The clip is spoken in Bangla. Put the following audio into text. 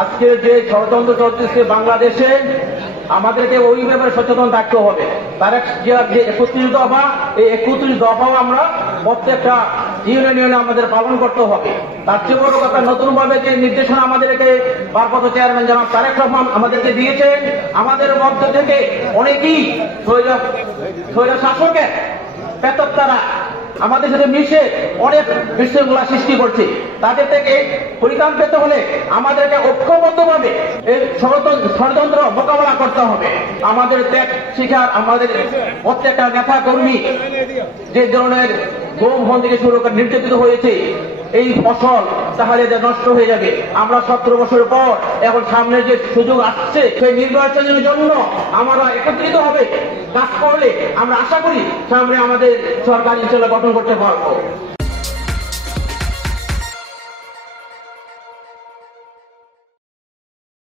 আজকে যে ষড়যন্ত্র চলতেছে বাংলাদেশে, আমাদেরকে ওই ব্যাপারে সচেতন থাকতে হবে। তার যে 31 দফা, এই 31 দফাও আমরা প্রত্যেকটা ইউনিয়নে আমাদের পালন করতে হবে। তার চেয়ে বড় কথা, নতুন ভাবে যে নির্দেশনা আমাদেরকে ভারপ্রাপ্ত চেয়ারম্যান জনাব তারেক রহমান আমাদেরকে দিয়েছেন, আমাদের মধ্য থেকে অনেকেই স্বৈর শাসকের পেতত্তারা আমাদের সাথে মিশে অনেক বিশৃঙ্খলা সৃষ্টি করছে। তাদের থেকে পরিত্রাণ পেতে হলে আমাদেরকে ঐক্যবদ্ধভাবে এই ষড়যন্ত্র মোকাবেলা করতে হবে। আমাদের ত্যাগ শিকার আমাদের প্রত্যেকটা নেতা কর্মী যে ধরনের গুম হন থেকে শুরু করে নির্যাতিত হয়েছে, এই ফসল তাহলে নষ্ট হয়ে যাবে। আমরা 17 বছর পর এখন সামনে যে সুযোগ আসছে, সেই নির্বাচনের জন্য আমরা একত্রিত হবে কাজ করলে আমরা আশা করি সামনে আমাদের সরকার ইনশাআল্লাহ গঠন করতে পারবো।